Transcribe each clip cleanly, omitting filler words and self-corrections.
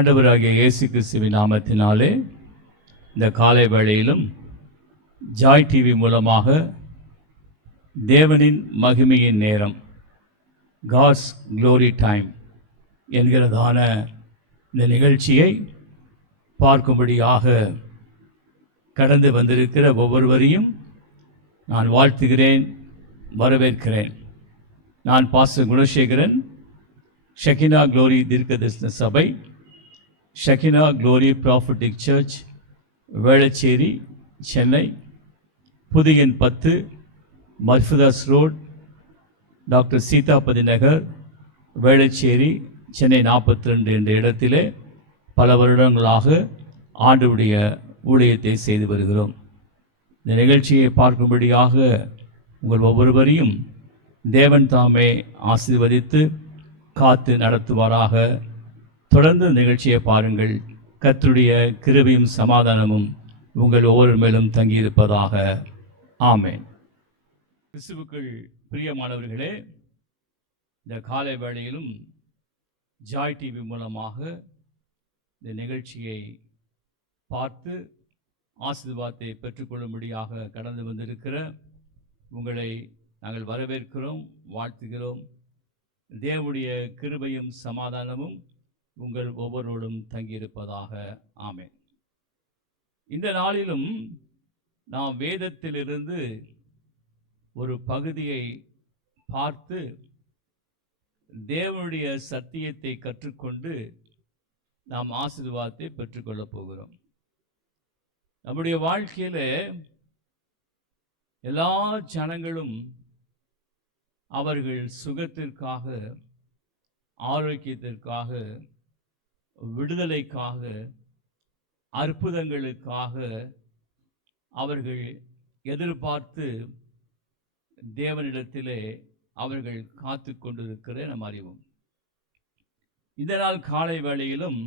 ஆண்டவராகிய இயேசு கிறிஸ்துவின் நாமத்தினாலே இந்த காலை வேளையிலும் ஜாய் டிவி மூலமாக தேவனின் மகிமையின் நேரம், காட்ஸ் க்ளோரி டைம் என்கிறதான இந்த நிகழ்ச்சியை பார்க்கும்படியாக கடந்து வந்திருக்கிற ஒவ்வொருவரையும் நான் வாழ்த்துகிறேன், வரவேற்கிறேன். நான் பாஸ்டர் குணசேகரன், ஷெகினா க்ளோரி தீர்க்கதரிசன சபை, Shekinah Glory prophetic church, Velachery, Chennai, புதிய 10, மர்ஃபுதாஸ் ரோட், டாக்டர் சீதாபதி நகர், வேளச்சேரி, சென்னை 42 என்ற இடத்திலே பல வருடங்களாக ஆண்டவருடைய ஊழியத்தை செய்து வருகிறோம். இந்த நிகழ்ச்சியை பார்க்கும்படியாக உங்கள் ஒவ்வொருவரையும் தேவன் தாமே ஆசீர்வதித்து காத்து நடத்துவாராக. தொடர்ந்து நிகழ்ச்சியை பாருங்கள். கர்த்தருடைய கிருபையும் சமாதானமும் உங்கள் ஒவ்வொரு மேலும் தங்கியிருப்பதாக. ஆமென். கிறிஸ்துவுக்குள் பிரியமானவர்களே, இந்த காலை வேளையிலும் ஜாய் டிவி மூலமாக இந்த நிகழ்ச்சியை பார்த்து ஆசீர்வாதத்தை பெற்றுக்கொள்ளும்படியாக கடந்து வந்திருக்கிற உங்களை நாங்கள் வரவேற்கிறோம், வாழ்த்துகிறோம். தேவனுடைய கிருபையும் சமாதானமும் உங்கள் ஒவ்வொருவரோடும் தங்கியிருப்பதாக. ஆமென். இந்த நாளிலும் நாம் வேதத்திலிருந்து ஒரு பகுதியை பார்த்து தேவனுடைய சத்தியத்தை கற்றுக்கொண்டு நாம் ஆசீர்வாதத்தை பெற்றுக்கொள்ளப் போகிறோம். நம்முடைய வாழ்க்கையில் எல்லா ஜனங்களும் அவர்கள் சுகத்திற்காக, ஆரோக்கியத்திற்காக, விடுதலைக்காக, அற்புதங்களுக்காக அவர்கள் எதிர்பார்த்து தேவனிடத்திலே அவர்கள் காத்து கொண்டிருக்கிற நாம் அறிவோம். இந்த நாள் காலை வேளையிலும்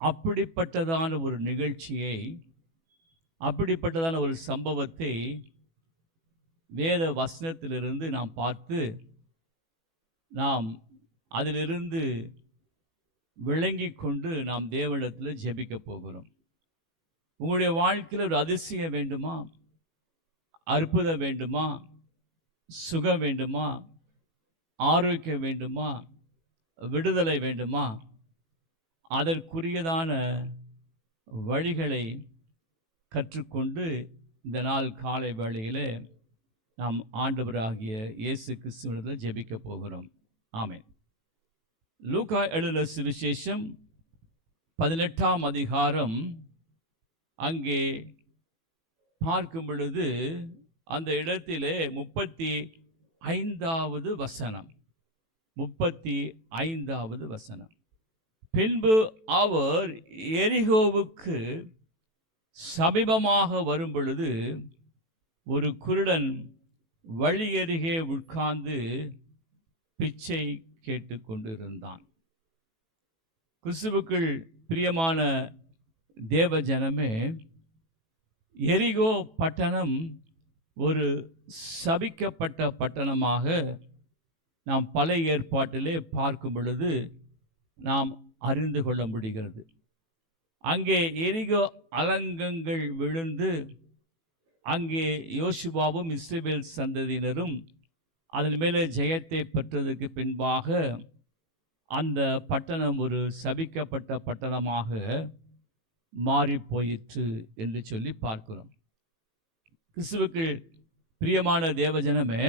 அப்படிப்பட்டதான ஒரு நிகழ்ச்சியை, அப்படிப்பட்டதான ஒரு சம்பவத்தை வேத வசனத்திலிருந்து நாம் பார்த்து நாம் அதிலிருந்து விளங்கி கொண்டு நாம் தேவனிடத்தில் ஜெபிக்க போகிறோம். உங்களுடைய வாழ்க்கையில் ஒரு அதிசயம் வேண்டுமா, அற்புதம் வேண்டுமா, சுகம் வேண்டுமா, ஆரோக்கியம் வேண்டுமா, விடுதலை வேண்டுமா, அதற்குரியதான வழிகளை கற்றுக்கொண்டு இந்த நாள் காலை வேளையில் நாம் ஆண்டவராகிய இயேசு கிறிஸ்துவினிடத்தில் ஜெபிக்க போகிறோம். ஆமென். லூக்கா எழுதின சுவிசேஷம் 18ஆம் அதிகாரம் அங்கே பார்க்கும் பொழுது அந்த இடத்திலே 35வது வசனம், 35வது வசனம். பின்பு அவர் எரிகோவுக்கு சமீபமாக வரும் பொழுது ஒரு குருடன் வழியருகே உட்கார்ந்து பிச்சை கேட்டுக்கொண்டிருந்தான். கிறிஸ்துவுக்குள் பிரியமான தேவ ஜனமே, எரிகோ பட்டணம் ஒரு சபிக்கப்பட்ட பட்டணமாக நாம் பழைய ஏற்பாட்டிலே பார்க்கும் பொழுது நாம் அறிந்து கொள்ள முடிகிறது. அங்கே எரிகோ அலங்கங்கள் விழுந்து அங்கே யோசுவாவும் இஸ்ரவேல் சந்ததியினரும் அதன் மேலே ஜெயத்தை பெற்றதற்கு பின்பாக அந்த பட்டணம் ஒரு சபிக்கப்பட்ட பட்டணமாக மாறி போயிற்று என்று சொல்லி பார்க்கிறோம். கிறிஸ்துவுக்கு பிரியமான தேவஜனமே,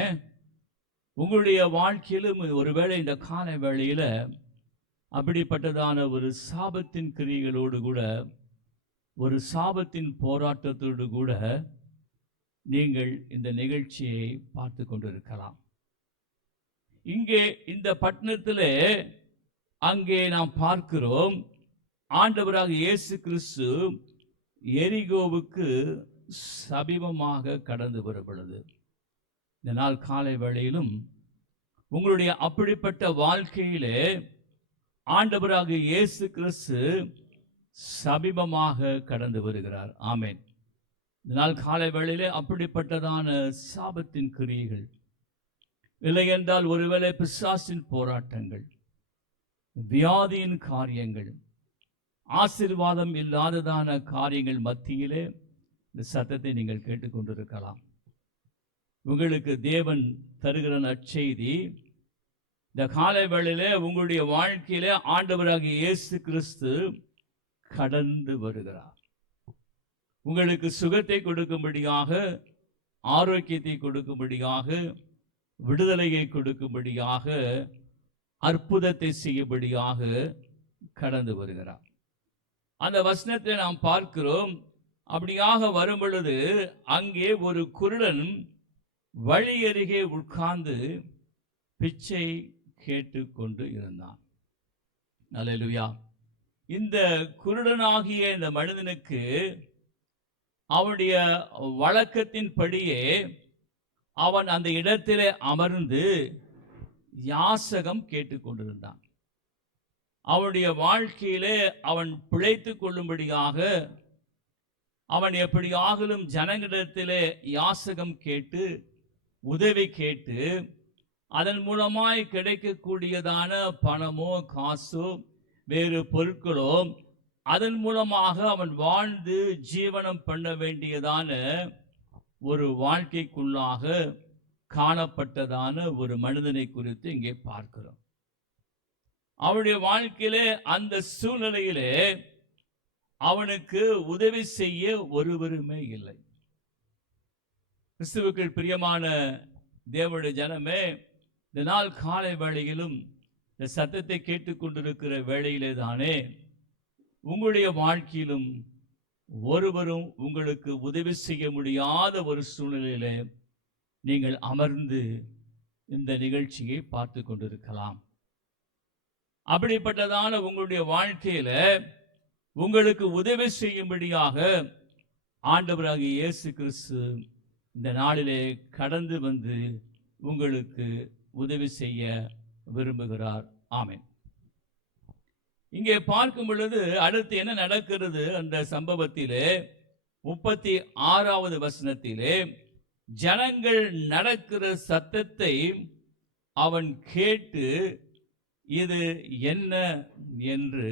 உங்களுடைய வாழ்க்கையிலும் ஒருவேளை இந்த கால வேளையில் அப்படிப்பட்டதான ஒரு சாபத்தின் கிரியைகளோடு கூட, ஒரு சாபத்தின் போராட்டத்தோடு கூட நீங்கள் இந்த நிகழ்ச்சியை பார்த்து கொண்டிருக்கலாம். இங்கே இந்த பட்டணத்தில் அங்கே நாம் பார்க்கிறோம், ஆண்டவராக இயேசு கிறிஸ்து எரிகோவுக்கு சமீபமாக கடந்து வரப்படுது. இந்த நாள் காலை வேளையிலும் உங்களுடைய அப்படிப்பட்ட வாழ்க்கையிலே ஆண்டவராக இயேசு கிறிஸ்து சமீபமாக கடந்து வருகிறார். ஆமென். இந்த நாள் காலை வேளையிலே அப்படிப்பட்டதான சாபத்தின் கிரியைகள், இல்லை என்றால் ஒருவேளை பிசாசின் போராட்டங்கள், வியாதியின் காரியங்கள், ஆசீர்வாதம் இல்லாததான காரியங்கள் மத்தியிலே இந்த சத்தத்தை நீங்கள் கேட்டுக்கொண்டிருக்கலாம். உங்களுக்கு தேவன் தருகிற நற்செய்தி, இந்த காலை வேளையிலே உங்களுடைய வாழ்க்கையிலே ஆண்டவராகிய இயேசு கிறிஸ்து கடந்து வருகிறார். உங்களுக்கு சுகத்தை கொடுக்கும்படியாக, ஆரோக்கியத்தை கொடுக்கும்படியாக, விடுதலையை கொடுக்கும்படியாக, அற்புதத்தை செய்யும்படியாக கடந்து வருகிறார். அந்த வசனத்தை நாம் பார்க்கிறோம். அப்படியாக வரும் பொழுது அங்கே ஒரு குருடன் வழி அருகே உட்கார்ந்து பிச்சை கேட்டு கொண்டு இருந்தான். அல்லேலூயா. இந்த குருடனாகிய இந்த மனிதனுக்கு அவனுடைய வழக்கத்தின்படியே அவன் அந்த இடத்திலே அமர்ந்து யாசகம் கேட்டுக்கொண்டிருந்தான். அவனுடைய வாழ்க்கையிலே அவன் பிழைத்து கொள்ளும்படியாக அவன் எப்படியாகலும் ஜனங்களிடத்திலே யாசகம் கேட்டு உதவி கேட்டு அதன் மூலமாய் கிடைக்கக்கூடியதான பணமோ காசோ வேறு பொருட்களோ அதன் மூலமாக அவன் வாழ்ந்து ஜீவனம் பண்ண வேண்டியதான ஒரு வாழ்க்கைக்குள்ளாக காணப்பட்டதான ஒரு மனிதனை குறித்து இங்கே பார்க்கிறோம். அவனுடைய வாழ்க்கையிலே அந்த சூழ்நிலையிலே அவனுக்கு உதவி செய்ய ஒருவருமே இல்லை. கிறிஸ்துவுக்குள் பிரியமான தேவனுடைய ஜனமே, இந்த நாள் காலை வேளையிலும் இந்த சத்தத்தை கேட்டுக்கொண்டிருக்கிற வேளையிலே தானே உங்களுடைய வாழ்க்கையிலும் ஒருவரும் உங்களுக்கு உதவி செய்ய முடியாத ஒரு சூழ்நிலையிலே நீங்கள் அமர்ந்து இந்த நிகழ்ச்சியை பார்த்து கொண்டிருக்கலாம். அப்படிப்பட்டதான உங்களுடைய வாழ்க்கையில உங்களுக்கு உதவி செய்யும்படியாக ஆண்டவராகிய இயேசு கிறிஸ்து இந்த நாளிலே கடந்து வந்து உங்களுக்கு உதவி செய்ய விரும்புகிறார். ஆமென். இங்கே பார்க்கும் பொழுது அடுத்து என்ன நடக்கிறது? அந்த சம்பவத்திலே 36வது வசனத்திலே ஜனங்கள் நடக்கிற சத்தத்தை அவன் கேட்டு இது என்ன என்று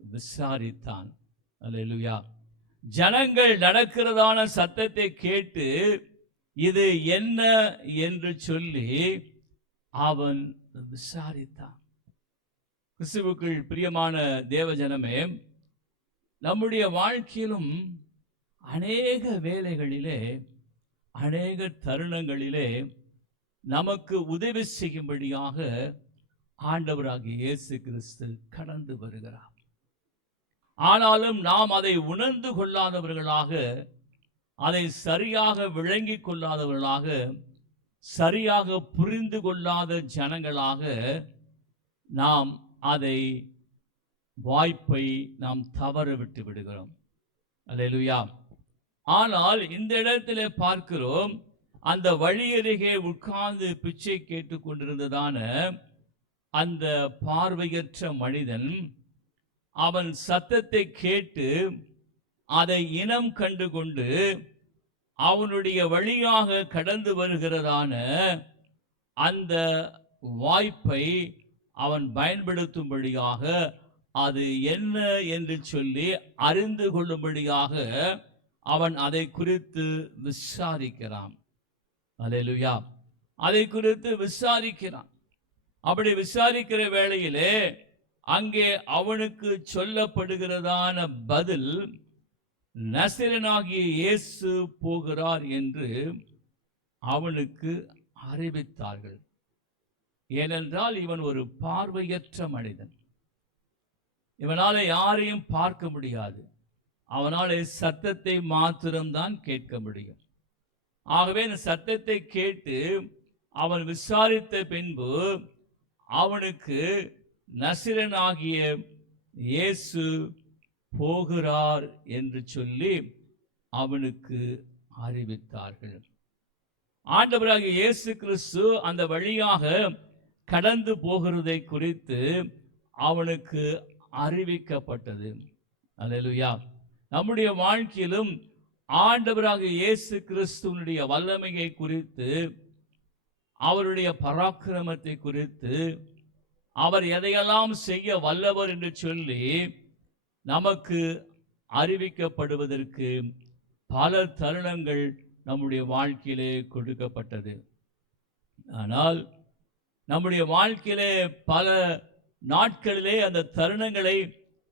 விசாரித்தான். அல்லேலூயா. ஜனங்கள் நடக்கிறதான சத்தத்தை கேட்டு இது என்ன என்று சொல்லி அவன் விசாரித்தான். கிறிஸ்துவுக்குள் பிரியமான தேவஜனமே, நம்முடைய வாழ்க்கையிலும் அநேக வேளைகளிலே அநேக தருணங்களிலே நமக்கு உதவி செய்யும்படியாக ஆண்டவராகிய இயேசு கிறிஸ்து கடந்து வருகிறார். ஆனாலும் நாம் அதை உணர்ந்து கொள்ளாதவர்களாக, அதை சரியாக விளங்கி கொள்ளாதவர்களாக, சரியாக புரிந்து கொள்ளாத ஜனங்களாக நாம் அதை வாய்ப்பை நாம் தவற விட்டு விடுகிறோம். அல்லேலூயா. ஆனால் இந்த இடத்திலே பார்க்கிறோம், அந்த வழியருகே உட்கார்ந்து பிச்சை கேட்டுக் கொண்டிருந்ததான அந்த பார்வையற்ற மனிதன் அவன் சத்தத்தை கேட்டு அதை இனம் கண்டு கொண்டு அவனுடைய வழியாக கடந்து வருகிறதான அந்த வாய்ப்பை அவன் பயன்படுத்தும்படியாக, அது என்ன என்று சொல்லி அறிந்து கொள்ளும்படியாக அவன் அதை குறித்து விசாரிக்கிறான். அல்லேலூயா. அதை குறித்து விசாரிக்கிறான். அப்படி விசாரிக்கிற வேளையிலே அங்கே அவனுக்கு சொல்லப்படுகிறதான பதில், நசரேயனாகிய இயேசு போகிறார் என்று அவனுக்கு அறிவித்தார்கள். ஏனென்றால் இவன் ஒரு பார்வையற்ற மனிதன். இவனால யாரையும் பார்க்க முடியாது. அவனால சத்தத்தை மாத்திரம்தான் கேட்க முடியும். ஆகவே இந்த சத்தத்தை கேட்டு அவன் விசாரித்த பின்பு அவனுக்கு நசரேயனாகிய இயேசு போகிறார் என்று சொல்லி அவனுக்கு அறிவித்தார்கள். ஆண்டவராகிய இயேசு கிறிஸ்து அந்த வழியாக கடந்து போகிறதை குறித்து அவனுக்கு அறிவிக்கப்பட்டது. அல்லேலூயா. நம்முடைய வாழ்க்கையிலும் ஆண்டவராகிய இயேசு கிறிஸ்துவினுடைய வல்லமையை குறித்து, அவருடைய பராக்கிரமத்தை குறித்து, அவர் எதையெல்லாம் செய்ய வல்லவர் என்று சொல்லி நமக்கு அறிவிக்கப்படுவதற்கு பல தருணங்கள் நம்முடைய வாழ்க்கையிலே கொடுக்கப்பட்டது. ஆனால் நம்முடைய சரியாக பல நாட்களிலே அந்த தருணங்களை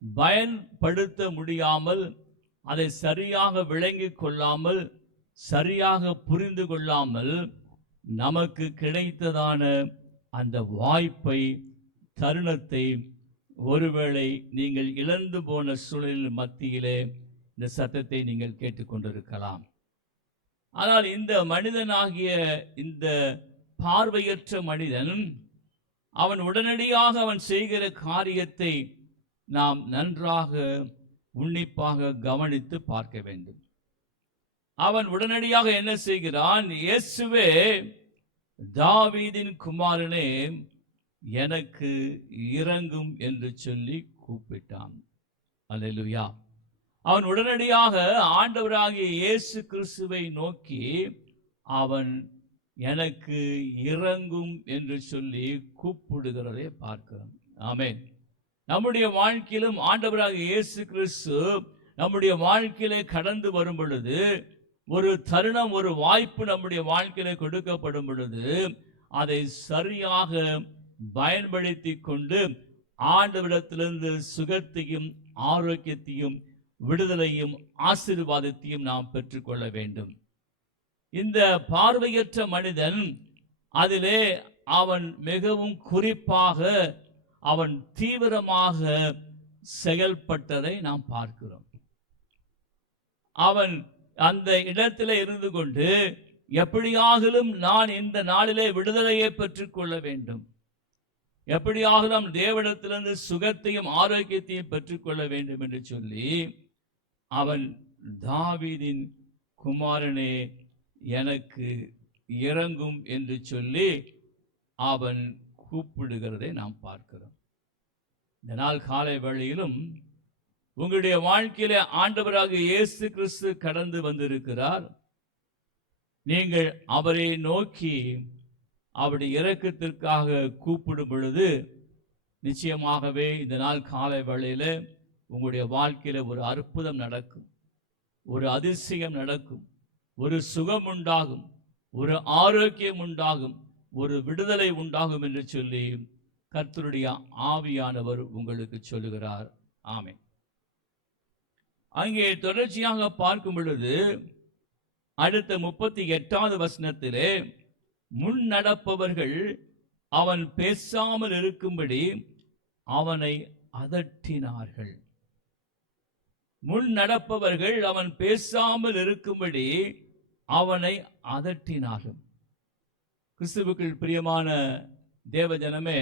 பயன்படுத்த முடியாமல், அதை சரியாக விளங்கிக் கொள்ளாமல், சரியாக புரிந்து கொள்ளாமல், நமக்கு கிடைத்ததான அந்த வாய்ப்பை, தருணத்தை ஒருவேளை நீங்கள் இழந்து போன சூழலின் மத்தியிலே இந்த சத்தத்தை நீங்கள் கேட்டுக்கொண்டிருக்கலாம். ஆனால் இந்த மனிதனாகிய இந்த பார்வையற்ற மனிதன், அவன் உடனடியாக அவன் செய்கிற காரியத்தை நாம் நன்றாக உன்னிப்பாக கவனித்து பார்க்க வேண்டும். அவன் உடனடியாக என்ன செய்கிறான்? இயேசுவே, தாவீதின் குமாரனே, எனக்கு இரங்கும் என்று சொல்லி கூப்பிட்டான். அல்லேலூயா. அவன் உடனடியாக ஆண்டவராகிய இயேசு கிறிஸ்துவை நோக்கி அவன் எனக்கு இரங்கும் என்று சொல்லி கூப்பிடுகிறதை பார்க்கிறோம். ஆமென். நம்முடைய வாழ்க்கையிலும் ஆண்டவராகிய இயேசு கிறிஸ்து நம்முடைய வாழ்க்கையிலே கடந்து வரும் பொழுது, ஒரு தருணம், ஒரு வாய்ப்பு நம்முடைய வாழ்க்கையிலே கொடுக்கப்படும் பொழுது, அதை சரியாக பயன்படுத்தி கொண்டு ஆண்டவரிடத்திலிருந்து சுகத்தையும் ஆரோக்கியத்தையும் விடுதலையும் ஆசீர்வாதத்தையும் நாம் பெற்றுக்கொள்ள வேண்டும். இந்த பார்வையற்ற மனிதன் அதிலே அவன் மிகவும் குறிப்பாக அவன் தீவிரமாக செயல்பட்டதை நாம் பார்க்கிறோம். அவன் அந்த இடத்திலே இருந்து கொண்டு, எப்படியாகிலும் நான் இந்த நாளிலே விடுதலையை பெற்றுக்கொள்ள வேண்டும், எப்படியாகிலும் தேவனிடத்திலிருந்து சுகத்தையும் ஆரோக்கியத்தையும் பெற்றுக்கொள்ள வேண்டும் என்று சொல்லி அவன் தாவீதின் குமாரனே எனக்கு இரங்கும் என்று சொல்லி அவன் கூப்பிடுகிறதை நாம் பார்க்கிறோம். இந்த நாள் காலை வேளையிலும் உங்களுடைய வாழ்க்கையிலே ஆண்டவராக இயேசு கிறிஸ்து கடந்து வந்திருக்கிறார். நீங்கள் அவரை நோக்கி அவருடைய இரக்கத்திற்காக கூப்பிடும் பொழுது, நிச்சயமாகவே இந்த நாள் காலை வேளையில உங்களுடைய வாழ்க்கையில ஒரு அற்புதம் நடக்கும், ஒரு அதிசயம் நடக்கும், ஒரு சுகம் உண்டாகும், ஒரு ஆரோக்கியம் உண்டாகும், ஒரு விடுதலை உண்டாகும் என்று சொல்லி கர்த்தருடைய ஆவியானவர் உங்களுக்கு சொல்லுகிறார். ஆமென். அங்கே தொடர்ச்சியாக பார்க்கும் பொழுது அடுத்த 38வது வசனத்திலே, முன் நடப்பவர்கள் அவன் பேசாமல் இருக்கும்படி அவனை அதட்டினார்கள். முன் நடப்பவர்கள் அவன் பேசாமல் இருக்கும்படி அவனை அதட்டினார்கள். கிறிஸ்துவுக்குள் பிரியமான தேவஜனமே,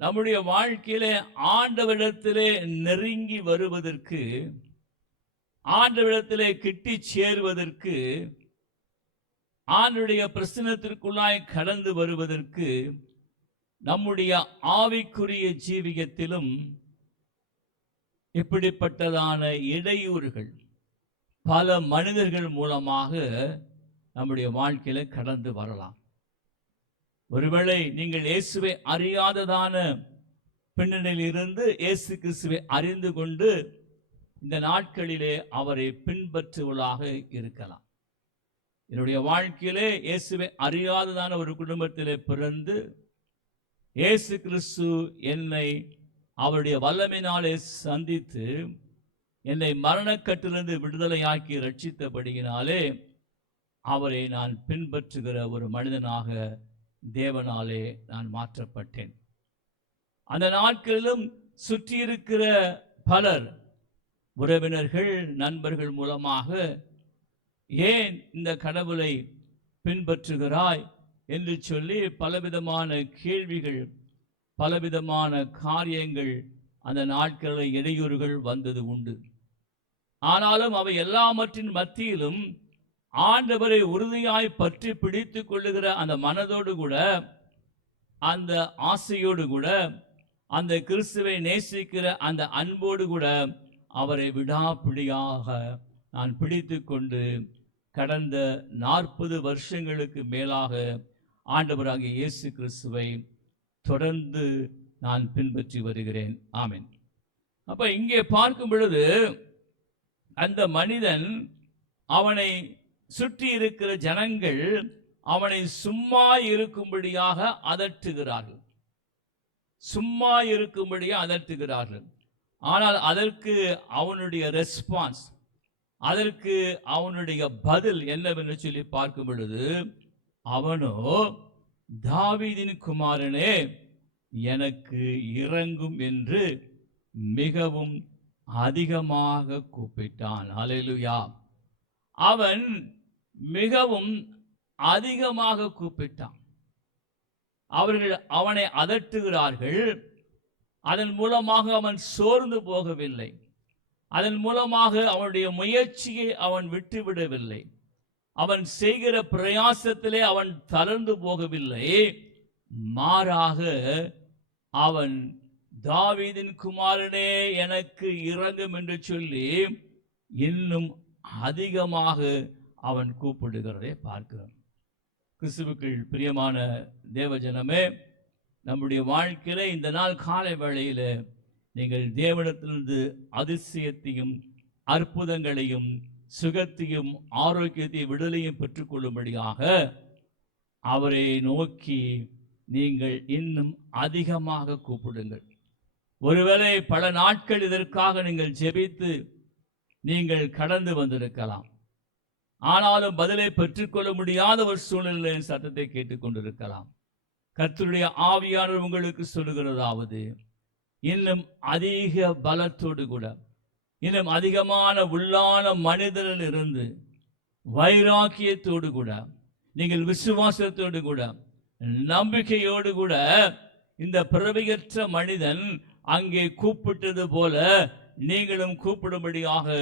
நம்முடைய வாழ்க்கையிலே ஆண்டவரிடத்திலே நெருங்கி வருவதற்கு, ஆண்டவரிடத்திலே கிட்டி சேருவதற்கு, ஆண்டுடைய பிரசன்னத்திற்குள்ளாய் கடந்து வருவதற்கு, நம்முடைய ஆவிக்குரிய ஜீவியத்திலும் இப்படிப்பட்டதான இடையூறுகள் பல மனிதர்கள் மூலமாக நம்முடைய வாழ்க்கையில கடந்து வரலாம். ஒருவேளை நீங்கள் இயேசுவை அறியாததான பின்னணியில் இருந்து இயேசு கிறிஸ்துவை அறிந்து கொண்டு இந்த நாட்களிலே அவரை பின்பற்றுவதாக இருக்கலாம். என்னுடைய வாழ்க்கையிலே இயேசுவை அறியாததான ஒரு குடும்பத்திலே பிறந்து, இயேசு கிறிஸ்து என்னை அவருடைய வல்லமையினாலே சந்தித்து என்னை மரணக்கட்டிலிருந்து விடுதலையாக்கி ரட்சித்தபடியினாலே அவரை நான் பின்பற்றுகிற ஒரு மனிதனாக தேவனாலே நான் மாற்றப்பட்டேன். அந்த நாட்களிலும் சுற்றியிருக்கிற பலர், உறவினர்கள், நண்பர்கள் மூலமாக, ஏன் இந்த கடவுளை பின்பற்றுகிறாய் என்று சொல்லி பலவிதமான கேள்விகள், பலவிதமான காரியங்கள், அந்த நாட்களில் இடையூறுகள் வந்தது உண்டு. ஆனாலும் அவை எல்லாவற்றின் மத்தியிலும் ஆண்டவரை உறுதியாய் பற்றி பிடித்து கொள்ளுகிற அந்த மனதோடு கூட, அந்த ஆசையோடு கூட, அந்த கிறிஸ்துவை நேசிக்கிற அந்த அன்போடு கூட அவரை விடாப்பிடியாக நான் பிடித்து கொண்டு கடந்த 40 வருஷங்களுக்கு மேலாக ஆண்டவராகிய இயேசு கிறிஸ்துவை தொடர்ந்து நான் பின்பற்றி வருகிறேன். ஆமென். அப்ப இங்கே பார்க்கும் பொழுது அந்த மனிதன், அவனை சுற்றி இருக்கிற ஜனங்கள் அவனை சும்மா இருக்கும்படியாக அதட்டுகிறார்கள், சும்மா இருக்கும்படியாக அதட்டுகிறார்கள். ஆனால் அதற்கு அவனுடைய ரெஸ்பான்ஸ், அதற்கு அவனுடைய பதில் என்னவென்று சொல்லி பார்க்கும் பொழுது, அவனோ, தாவீதின் குமாரனே எனக்கு இரங்கும் என்று மிகவும் அதிகமாக கூப்பிட்டான். அல்லேலூயா. அவன் மிகவும் அதிகமாக கூப்பிட்டான். அவர்கள் அவனை அதட்டுகிறார்கள். அதன் மூலமாக அவன் சோர்ந்து போகவில்லை. அதன் மூலமாக அவனுடைய முயற்சியை அவன் விட்டுவிடவில்லை. அவன் செய்கிற பிரயாசத்திலே அவன் தளர்ந்து போகவில்லை. மாறாக அவன், தாவீதின் குமாரனே எனக்கு இரங்கும் என்று சொல்லி இன்னும் அதிகமாக அவன் கூப்பிடுகிறதை பார்க்கிறோம். கிறிஸ்துவுக்குள் பிரியமான தேவஜனமே, நம்முடைய வாழ்க்கையில இந்த நாள் காலை வேளையில நீங்கள் தேவனிடத்திலிருந்து அதிசயத்தையும் அற்புதங்களையும் சுகத்தையும் ஆரோக்கியத்தையும் விடுதலையும் பெற்றுக்கொள்ளும்படியாக அவரை நோக்கி நீங்கள் இன்னும் அதிகமாக கூப்பிடுங்கள். ஒருவேளை பல நாட்கள் இதற்காக நீங்கள் ஜெபித்து நீங்கள் கடந்து வந்திருக்கலாம். ஆனாலும் பதிலை பெற்றுக்கொள்ள முடியாத ஒரு சூழ்நிலையின் சத்தத்தை கேட்டுக்கொண்டிருக்கலாம். கர்த்தருடைய ஆவியானவர் உங்களுக்கு சொல்லுகிறதாவது, இன்னும் அதிக பலத்தோடு கூட, இன்னும் அதிகமான உள்ளான மனிதனில் இருந்து வைராக்கியத்தோடு கூட, நீங்கள் விசுவாசத்தோடு கூட, நம்பிக்கையோடு கூட, இந்த பிறவியற்ற மனிதன் அங்கே கூப்பிட்டது போல நீங்களும் கூப்பிடும்படியாக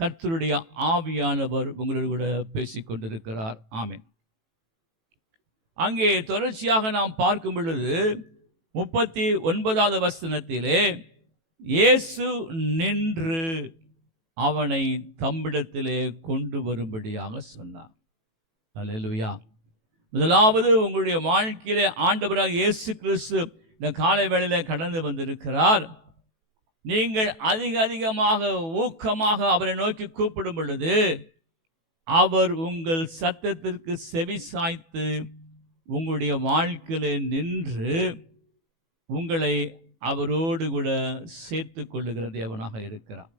கர்த்தருடைய ஆவியானவர் உங்களோடு கூட பேசிக் கொண்டிருக்கிறார். ஆமென். அங்கே தொடர்ச்சியாக நாம் பார்க்கும் பொழுது 39வது வசனத்திலே இயேசு நின்று அவனை தம்மிடத்திலே கொண்டு வரும்படியாக சொன்னார். அல்லேலூயா. முதலாவது, உங்களுடைய வாழ்க்கையிலே ஆண்டவராக இயேசு கிறிஸ்து இந்த காலை வேளையிலே கடந்து வந்திருக்கிறார். நீங்கள் அதிகமாக ஊக்கமாக அவரை நோக்கி கூப்பிடும் பொழுது அவர் உங்கள் சத்தத்திற்கு செவி சாய்த்து உங்களுடைய வாழ்க்கையிலே நின்று உங்களை அவரோடு கூட சேர்த்து கொள்ளுகிற தேவனாக இருக்கிறார்.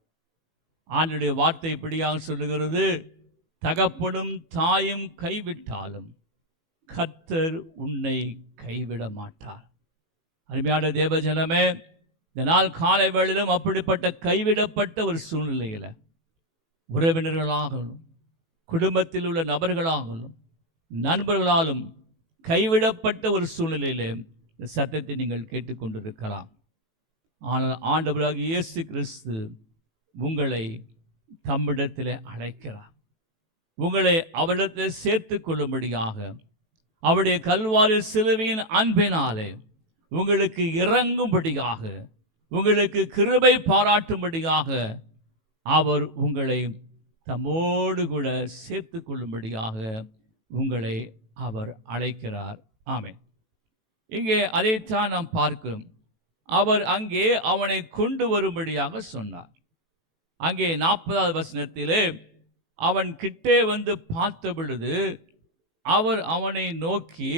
ஆண்டவருடைய வார்த்தை இப்படியாக சொல்லுகிறது, தகப்பனும் தாயும் கைவிட்டாலும் கர்த்தர் உன்னை கைவிட மாட்டார். அருமையான தேவஜனமே, இந்த நாள் காலை வேளையிலும் அப்படிப்பட்ட கைவிடப்பட்ட ஒரு சூழ்நிலையில உறவினர்களாகலும் குடும்பத்தில் உள்ள நபர்களாகலும் நண்பர்களாலும் கைவிடப்பட்ட ஒரு சூழ்நிலையிலே இந்த சத்தத்தை நீங்கள் கேட்டுக்கொண்டிருக்கலாம். ஆனால் ஆண்டவராக இயேசு கிறிஸ்து உங்களை தம்மிடத்திலே அழைக்கிறார். உங்களை அவரிடத்தில் சேர்த்து கொள்ளும்படியாக அவருடைய கல்வாரி சிலுவையின் அன்பினாலே உங்களுக்கு இறங்கும்படியாக, உங்களுக்கு கிருபை பாராட்டும்படியாக அவர் உங்களை தம்மோடு கூட சேர்த்து கொள்ளும்படியாக உங்களை அவர் அழைக்கிறார். ஆமென். இங்கே அதைத்தான் நாம் பார்க்கிறோம். அவர் அங்கே அவனை கொண்டு வரும்படியாக சொன்னார். அங்கே 40வது வசனத்திலே அவன் கிட்டே வந்து பார்த்த பொழுது அவர் அவனை நோக்கி,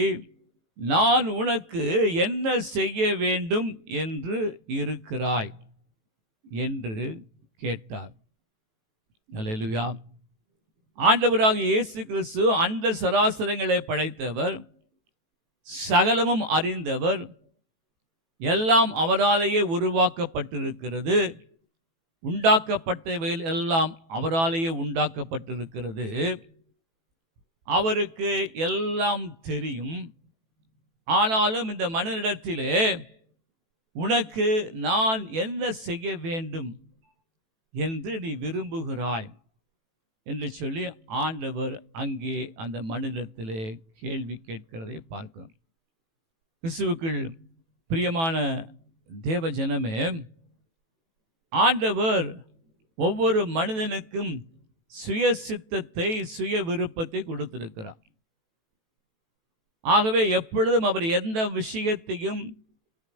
நான் உனக்கு என்ன செய்ய வேண்டும் என்று இருக்கிறாய் என்று கேட்டார். அல்லேலூயா. ஆண்டவராக இயேசு கிறிஸ்து அண்ட சராசரங்களை படைத்தவர், சகலமும் அறிந்தவர், எல்லாம் அவராலேயே உருவாக்கப்பட்டிருக்கிறது, உண்டாக்கப்பட்டவைகள் எல்லாம் அவராலேயே உண்டாக்கப்பட்டிருக்கிறது, அவருக்கு எல்லாம் தெரியும். ஆனாலும் இந்த மனிதனிடத்திலே உனக்கு நான் என்ன செய்ய வேண்டும் என்று நீ விரும்புகிறாய் என்று சொல்லி ஆண்டவர் அங்கே அந்த மனிதத்திலே கேள்வி கேட்கிறதை பார்க்கிறோம். கிறிஸ்துவுக்குள் பிரியமான தேவ ஜனமே, ஆண்டவர் ஒவ்வொரு மனிதனுக்கும் சுய சித்தத்தை, சுய விருப்பத்தை கொடுத்திருக்கிறார். ஆகவே எப்பொழுதும் அவர் எந்த விஷயத்தையும்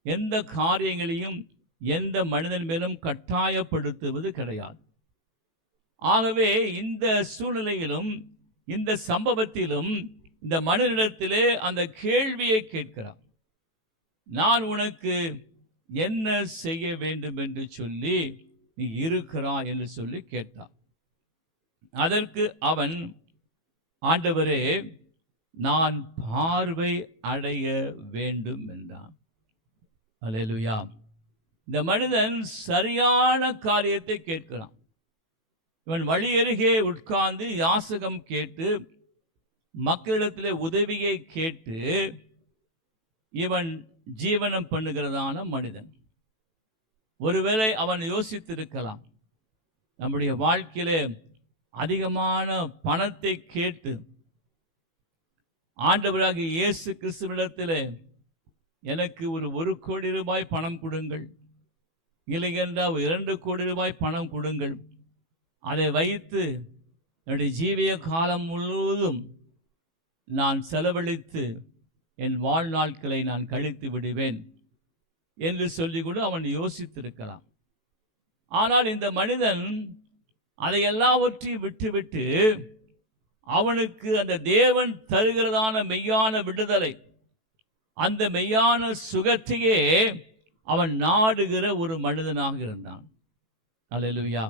எந்த காரியங்களையும் எந்த மனிதன் மேலும் கட்டாயப்படுத்துவது கிடையாது. ஆகவே இந்த சூழ்நிலையிலும் இந்த சம்பவத்திலும் இந்த மனிதனிடத்திலே அந்த கேள்வியை கேட்கிறார், நான் உனக்கு என்ன செய்ய வேண்டும் என்று சொல்லி நீ இருக்கிறாய் என்று சொல்லி கேட்டார். அதற்கு அவன், ஆண்டவரே, நான் பார்வை அடைய வேண்டும் என்றான். அல்லேலூயா. இந்த மனிதன் சரியான காரியத்தை கேட்கிறான். இவன் வழி அருகே உட்கார்ந்து யாசகம் கேட்டு மக்களிடத்திலே உதவியை கேட்டு இவன் ஜீவனம் பண்ணுகிறதான மனிதன். ஒருவேளை அவன் யோசித்திருக்கலாம், நம்முடைய வாழ்க்கையிலே அதிகமான பணத்தை கேட்டு ஆண்டவராகிய இயேசு கிறிஸ்துவிடத்திலே எனக்கு ஒரு 1 கோடி ரூபாய் பணம் கொடுங்கள், இல்லை என்றால் 2 கோடி ரூபாய் பணம் கொடுங்கள், அதை வைத்து என்னுடைய ஜீவிய காலம் முழுவதும் நான் செலவழித்து என் வாழ்நாட்களை நான் கழித்து விடுவேன் என்று சொல்லி கூட அவன் யோசித்திருக்கலாம். ஆனால் இந்த மனிதன் அதை எல்லாவற்றையும் விட்டுவிட்டு அவனுக்கு அந்த தேவன் தருகிறதான மெய்யான விடுதலை, அந்த மெய்யான சுகத்தையே அவன் நாடுகிற ஒரு மனிதனாக இருந்தான். அல்லேலூயா.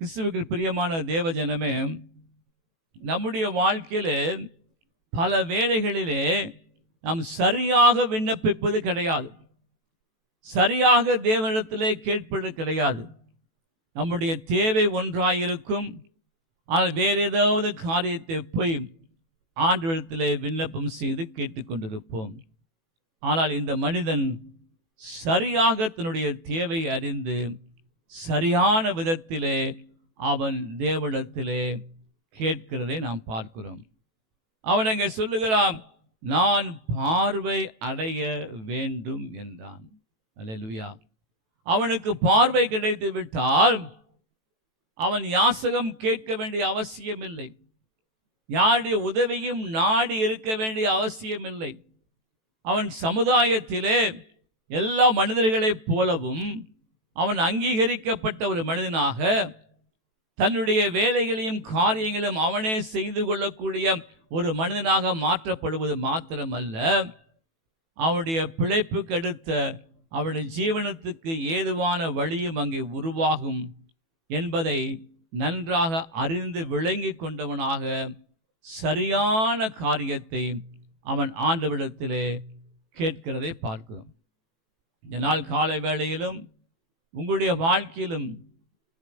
கிறிஸ்துவுக்கு பிரியமான தேவ ஜனமே, நம்முடைய வாழ்க்கையிலே பல வேளைகளிலே நாம் சரியாக விண்ணப்பிப்பது கிடையாது, சரியாக தேவனிடத்திலே கேட்பது கிடையாது. நம்முடைய தேவை ஒன்றாயிருக்கும், ஆனால் வேறு ஏதாவது காரியத்தை போய் ஆண்டவரிடத்திலே விண்ணப்பம் செய்து கேட்டுக்கொண்டிருப்போம். ஆனால் இந்த மனிதன் சரியாக தன்னுடைய தேவை அறிந்து சரியான விதத்திலே அவன் தேவனிடத்திலே கேட்கிறதை நாம் பார்க்கிறோம். அவன் அங்கே சொல்லுகிறான், நான் பார்வை அடைய வேண்டும் என்றான். அல்லேலூயா. அவனுக்கு பார்வை கிடைத்து விட்டால் அவன் யாசகம் கேட்க வேண்டிய அவசியம் இல்லை, யாருடைய உதவியும் நாடி இருக்க வேண்டிய அவசியம் இல்லை. அவன் சமுதாயத்திலே எல்லா மனிதர்களைப் போலவும் அவன் அங்கீகரிக்கப்பட்ட ஒரு மனிதனாக தன்னுடைய வேலைகளையும் காரியங்களும் அவனே செய்து கொள்ளக்கூடிய ஒரு மனிதனாக மாற்றப்படுவது மாத்திரமல்ல, அவனுடைய பிழைப்புக்கு அடுத்த அவனுடைய ஜீவனத்துக்கு ஏதுவான வழியும் அங்கே உருவாகும் என்பதை நன்றாக அறிந்து விளங்கி கொண்டவனாக சரியான காரியத்தை அவன் ஆண்டவரிடத்திலே கேட்கிறதை பார்க்கிறோம். இந்த நாள் காலை வேளையிலும் உங்களுடைய வாழ்க்கையிலும்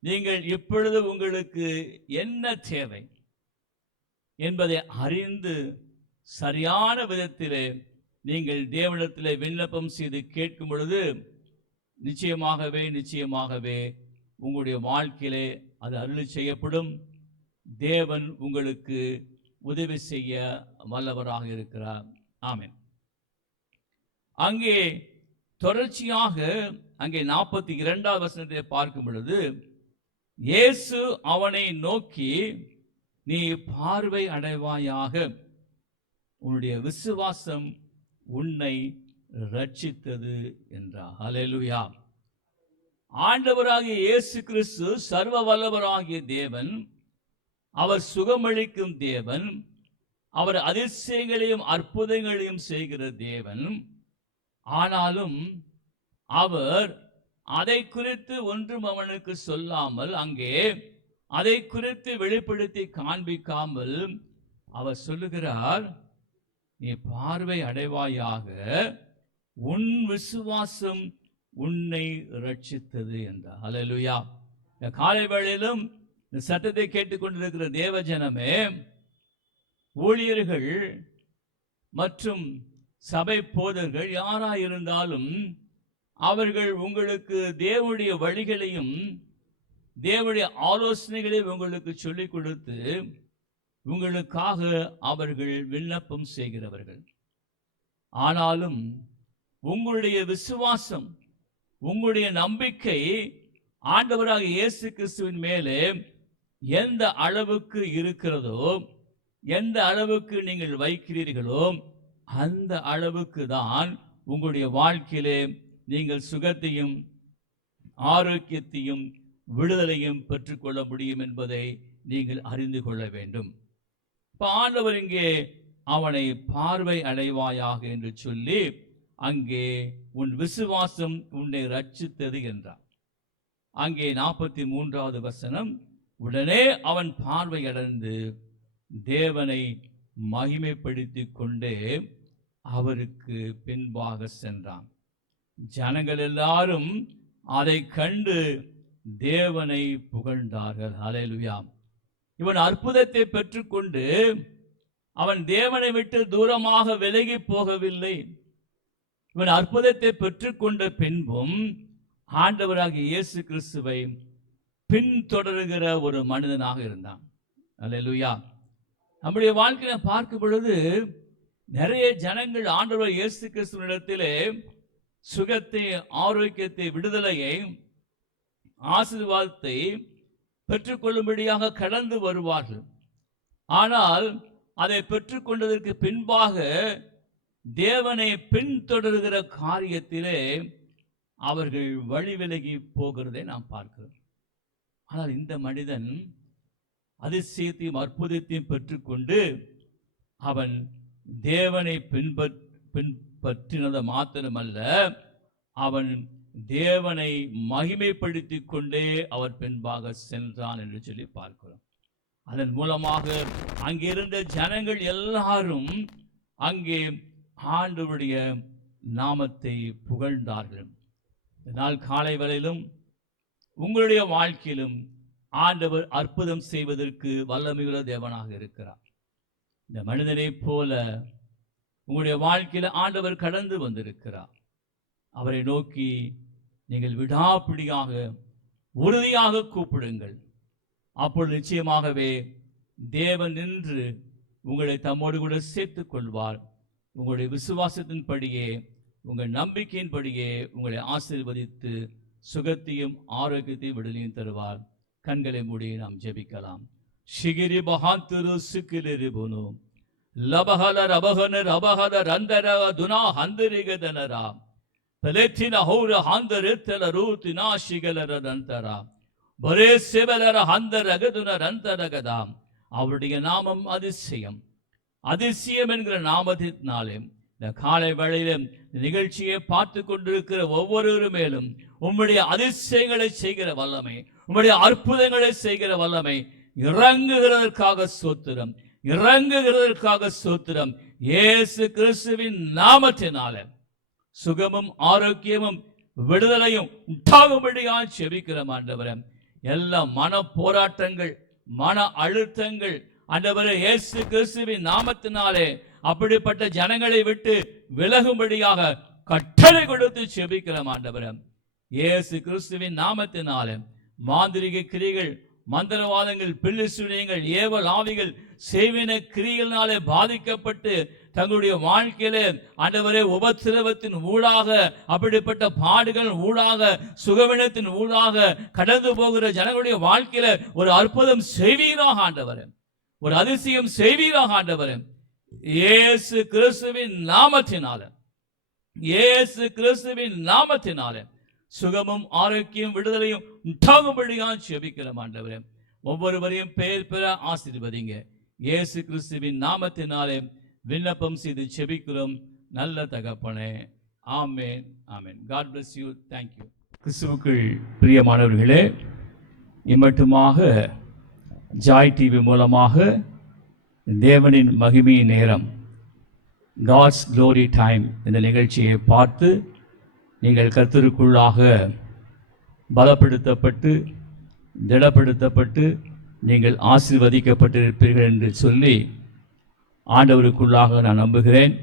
நீங்கள் இப்பொழுது உங்களுக்கு என்ன தேவை என்பதை அறிந்து சரியான விதத்திலே நீங்கள் தேவனிடத்திலே விண்ணப்பம் செய்து கேட்கும் பொழுது நிச்சயமாகவே உங்களுடைய வாழ்க்கையிலே அது அருளி செய்யப்படும். தேவன் உங்களுக்கு உதவி செய்ய வல்லவராக இருக்கிறார். ஆமென். அங்கே தொடர்ச்சியாக அங்கே 42வது வசனத்தை பார்க்கும் பொழுது, இயேசு அவனை நோக்கி, நீ பார்வை அடைவாயாக, உன்னுடைய விசுவாசம் உன்னை ரட்சித்தது என்றார். அல்லேலூயா. ஆண்டவராகிய இயேசு கிறிஸ்து சர்வ வல்லவராகிய தேவன், அவர் சுகமளிக்கும் தேவன், அவர் அதிசயங்களையும் அற்புதங்களையும் செய்கிற தேவன். ஆனாலும் அவர் அதை குறித்து ஒன்றும் அவனுக்கு சொல்லாமல், அங்கே அதை குறித்து வெளிப்படுத்தி காண்பிக்காமல் அவர் சொல்லுகிறார், நீ பார்வை அடைவாயாக, உன் விசுவாசம் உன்னை ரட்சித்தது என்றார். அல்லேலூயா. இந்த காலை வேளையிலும் இந்த சத்தத்தை கேட்டுக்கொண்டிருக்கிற தேவ ஜனமே, ஊழியர்கள் மற்றும் சபை போதர்கள் யாராயிருந்தாலும் அவர்கள் உங்களுக்கு தேவனுடைய வழிகளையும் தேவனுடைய ஆலோசனைகளையும் உங்களுக்கு சொல்லிக் கொடுத்து உங்களுக்காக அவர்கள் விண்ணப்பம் செய்கிறவர்கள். ஆனாலும் உங்களுடைய விசுவாசம், உங்களுடைய நம்பிக்கை ஆண்டவராக இயேசு கிறிஸ்துவின் மேலே எந்த அளவுக்கு இருக்கிறதோ, எந்த அளவுக்கு நீங்கள் வைக்கிறீர்களோ, அந்த அளவுக்கு தான் உங்களுடைய வாழ்க்கையிலே நீங்கள் சுகத்தையும் ஆரோக்கியத்தையும் விடுதலையும் பெற்றுக்கொள்ள முடியும் என்பதை நீங்கள் அறிந்து கொள்ள வேண்டும். இப்ப ஆண்டவர் இங்கே அவனை பார்வை அடைவாயாக என்று சொல்லி அங்கே உன் விசுவாசம் உன்னை ரட்சித்தது என்றார். அங்கே 43வது வசனம், உடனே அவன் பார்வை அடைந்து தேவனை மகிமைப்படுத்திக் கொண்டே அவருக்கு பின்பாக சென்றான். ஜனங்கள் எல்லாரும் அதை கண்டு தேவனை புகழ்ந்தார்கள். ஹல்லேலூயா. இவன் அற்புதத்தை பெற்றுக்கொண்டு அவன் தேவனை விட்டு தூரமாக விலகி போகவில்லை. இவன் அற்புதத்தை பெற்றுக்கொண்ட பின்பும் ஆண்டவராகிய இயேசு கிறிஸ்துவை பின்தொடருகிற ஒரு மனிதனாக இருந்தான். அல்லேலூயா. நம்முடைய வாழ்க்கையில பார்க்கும் பொழுது நிறைய ஜனங்கள் ஆண்டவர் இயேசு கிறிஸ்துவினிடத்திலே சுகத்தை, ஆரோக்கியத்தை, விடுதலையை, ஆசீர்வாதத்தை பெற்றுக்கொள்ளும்படியாக கடந்து வருவார்கள். ஆனால் அதை பெற்றுக்கொண்டதற்கு பின்பாக தேவனை பின்தொடர்கிற காரியத்திலே அவர்கள் வழி விலகி போகிறதை நாம் பார்க்கிறோம். ஆனால் இந்த மனிதன் அதிசயத்தையும் அற்புதத்தையும் பெற்றுக்கொண்டு அவன் தேவனை பின்பற்றினது மாத்திரமல்ல, அவன் தேவனை மகிமைப்படுத்திக் கொண்டே அவர் பின்பாக சென்றான் என்று சொல்லி பார்க்கிறோம். அதன் மூலமாக அங்கிருந்த ஜனங்கள் எல்லாரும் அங்கே ஆண்டவருடைய நாமத்தை புகழ்ந்தார்கள். இதனால் காலை வேளையிலும் உங்களுடைய வாழ்க்கையிலும் ஆண்டவர் அற்புதம் செய்வதற்கு வல்லமையுள்ள தேவனாக இருக்கிறார். இந்த மனிதனைப் போல உங்களுடைய வாழ்க்கையில் ஆண்டவர் கடந்து வந்திருக்கிறார். அவரை நோக்கி நீங்கள் விடாப்பிடியாக உறுதியாக கூப்பிடுங்கள். அப்பொழுது நிச்சயமாகவே தேவன் நின்று உங்களை தம்மோடு கூட சேர்த்துக் கொள்வார். உங்களுடைய விசுவாசத்தின்படியே, உங்கள் நம்பிக்கையின்படியே உங்களை ஆசீர்வதித்து சுகத்தையும் ஆரோக்கியத்தையும் விடுதலையும் தருவார். கண்களை மூடி நாம் ஜெபிக்கலாம். ஷிகிரி பஹாந்துரு சுக்கிலிரி புனு லபஹல ரபஹன ரபஹல ரந்தர துனா ஹந்தரிகதனரா பலேத்தின ஹௌர ஹந்தரித்தல ரூத்தினா ஷிகலர ரந்தரா பரே செவலர ஹந்தரகதுன ரந்தரகதாம். அவருடைய நாமம் அதிசயம். அதிசயம் என்கிற நாமத்தினாலே இந்த காலை வேளையிலும் நிகழ்ச்சியை பார்த்து கொண்டிருக்கிற ஒவ்வொருவரும் மேலும் உம்முடைய அதிசயங்களை செய்கிற வல்லமை, உம்முடைய அற்புதங்களை செய்கிற வல்லமை இறங்குகிறதற்காக ஸ்தோத்திரம், இறங்குகிறதற்காக ஸ்தோத்திரம். இயேசு கிறிஸ்துவின் நாமத்தினால சுகமும் ஆரோக்கியமும் விடுதலையும் உண்டாகும்படியாக ஜெபிக்கிறோம் ஆண்டவரே. எல்லா மன போராட்டங்கள், மன அழுத்தங்கள் ஆண்டவரே இயேசு கிறிஸ்துவின் நாமத்தினாலே அப்படிப்பட்ட ஜனங்களை விட்டு விலகும்படியாக கட்டளை கொடுத்து ஜெபிக்கிறோம் ஆண்டவரே. இயேசு கிறிஸ்துவின் நாமத்தினாலே மாந்திரிக கிரிகள், மந்திரவாதங்கள், பில்லி சூனியங்கள், ஏவல் ஆவிகள், செய்வின கிரிகளினாலே பாதிக்கப்பட்டு தங்களுடைய வாழ்க்கையிலே ஆண்டவரே உபத்திரவத்தின் ஊடாக, அப்படிப்பட்ட பாடுகள் ஊடாக, சுகவினத்தின் ஊடாக கடந்து போகிற ஜனங்களுடைய வாழ்க்கையில ஒரு அற்புதம் செய்வீராக ஆண்டவரே, ஒரு அதிசயம் செய்வீராக ஆண்டவரே. இயேசு கிறிஸ்துவின் நாமத்தினால, இயேசு கிறிஸ்துவின் நாமத்தினால சுகமும் ஆரோக்கியம் விடுதலையும் உண்டாகும்படியாக ஜெபிக்கிறோம் ஆண்டவரே. ஒவ்வொருவரையும் பெயர் பெற ஆசீர்வதிங்க. இயேசு கிறிஸ்துவின் நாமத்தினாலே விண்ணப்பம் செய்து ஜெபிக்கிறோம் நல்ல தகப்பனே. Amen, amen. God bless you. Thank you. கிறிஸ்துவுக்குள் பிரியமானவர்களே, இம்மட்டுமாக ஜாய் டிவி மூலமாக தேவனின் மகிமை நேரம், காட்ஸ் க்ளோரி டைம் இந்த நிகழ்ச்சியை பார்த்து நீங்கள் கர்த்தருக்குள்ளாக பலப்படுத்தப்பட்டு திடப்படுத்தப்பட்டு நீங்கள் ஆசீர்வதிக்கப்பட்டிருப்பீர்கள் என்று சொல்லி ஆண்டவருக்குள்ளாக நான் நம்புகிறேன்.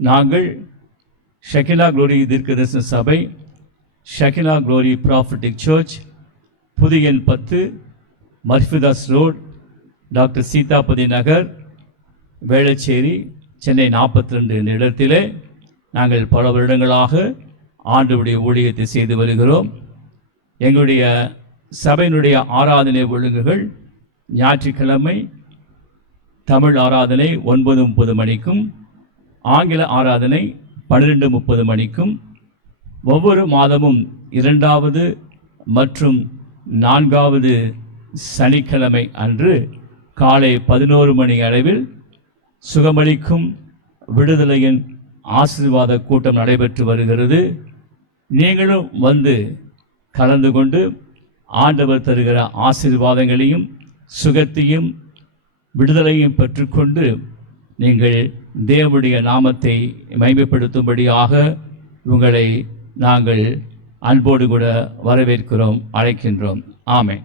நாங்கள் ஷெகினா க்ளோரி தீர்க்கதரிசன சபை, ஷெகினா க்ளோரி ப்ராஃபட்டிக் சர்ச், புதிய எண் 10, மர்ஃபிதாஸ் ரோட், டாக்டர் சீதாபதி நகர், வேளச்சேரி, சென்னை 42 என்ற இடத்திலே நாங்கள் பல வருடங்களாக ஆண்டவருடைய ஊழியத்தை செய்து வருகிறோம். எங்களுடைய சபையினுடைய ஆராதனை ஒழுங்குகள் ஞாயிற்றுக்கிழமை தமிழ் ஆராதனை 9:30 மணிக்கும், ஆங்கில ஆராதனை 12:30 மணிக்கும், ஒவ்வொரு மாதமும் 2வது மற்றும் 4வது சனிக்கிழமை அன்று காலை 11 மணி அளவில் சுகமளிக்கும் விடுதலையின் ஆசீர்வாத கூட்டம் நடைபெற்று வருகிறது. நீங்களும் வந்து கலந்து கொண்டு ஆண்டவர் தருகிற ஆசீர்வாதங்களையும் சுகத்தையும் விடுதலையும் பெற்றுக்கொண்டு நீங்கள் தேவனுடைய நாமத்தை மகிமைப்படுத்தும்படியாக உங்களை நாங்கள் அன்போடு கூட வரவேற்கிறோம், அழைக்கின்றோம். ஆமென்.